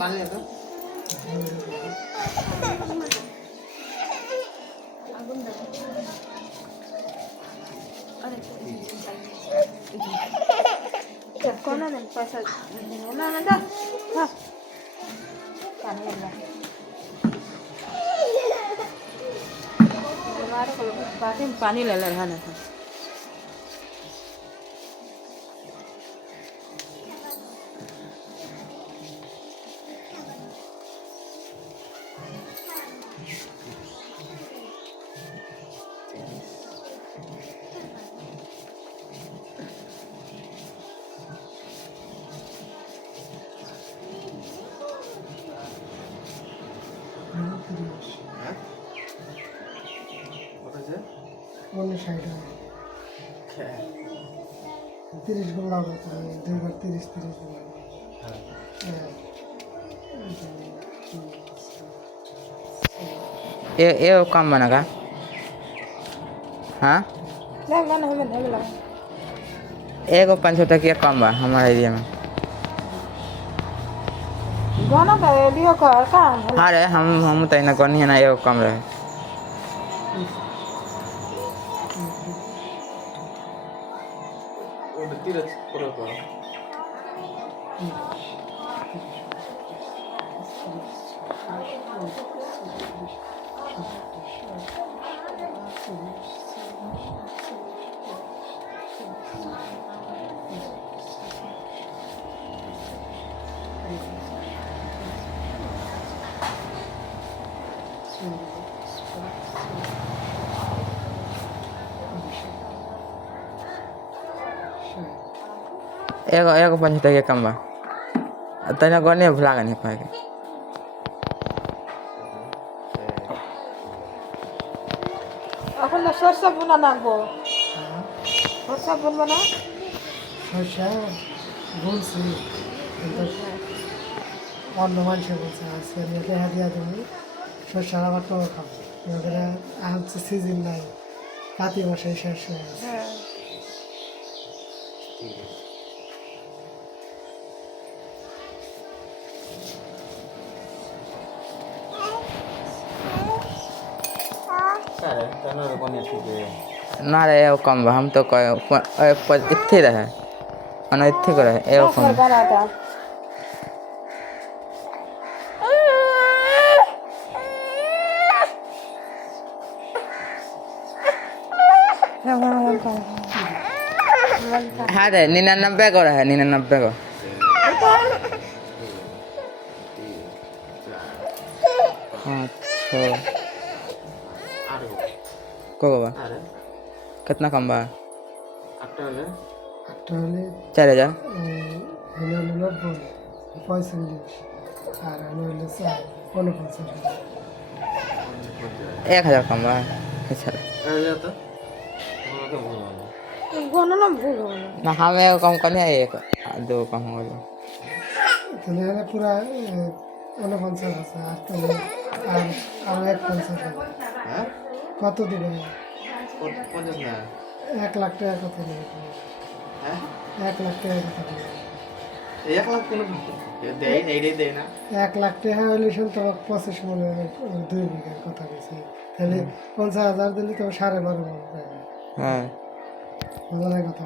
পানি দাও আগুন দাও কোন না পয়সা না না দাও পানি না हमारे को बाटी में पानी ले ले रहा ना था অন্য সাইডে 30 গুণ লাভ হতো দুইবার 30 গুণ ये काम बनेगा हाँ ना ना ना हमें लगा एगो 500 टकिया कम बा हमारे एरिया में गाना का लियो कर का हाँ रे हम तो ना करनी है ना एगो कम रहे एगो 500 टकिया कम बा तना करनी भुला गए नहीं पाएगा এখন না সরষা বোনা নাগবো সরষা বুনবো না শসা বলছি কিন্তু অন্য মানুষে বলছে আজকে আমি দেখা দিয়া দেবো শসার আবার তো খাবো আমাদের হচ্ছে সিজন নাই কাতি মাসে শেষ হয়ে গেছে হ্যাঁ ना रे एगो कम बा हम तो इतने रहे अना इतने को रहे एगो कम गाना था हाँ रे 99 को रहे 99 को हाँ को बा कितना कम बा 4000 হলো 90 45 আর হলো 49 1000 कम बा अच्छा गाना ना भूल हो ना हमें एगो कम करनी है एक दो कम हो गया তাহলে পুরা 49 আছে আর তাহলে আর 150 हाँ কত দিবেন 50 ना 1 লাখ টাকা কত দিবেন हाँ 1 লাখ টাকা কত দিবেন 1 लाख কোনো দে না 1 লাখ টাকা হলে শুন তো 25 মনে 2 বিঘার কথা বলছি তাহলে 50,000 দিলে তো 12.5 হ্যাঁ কথা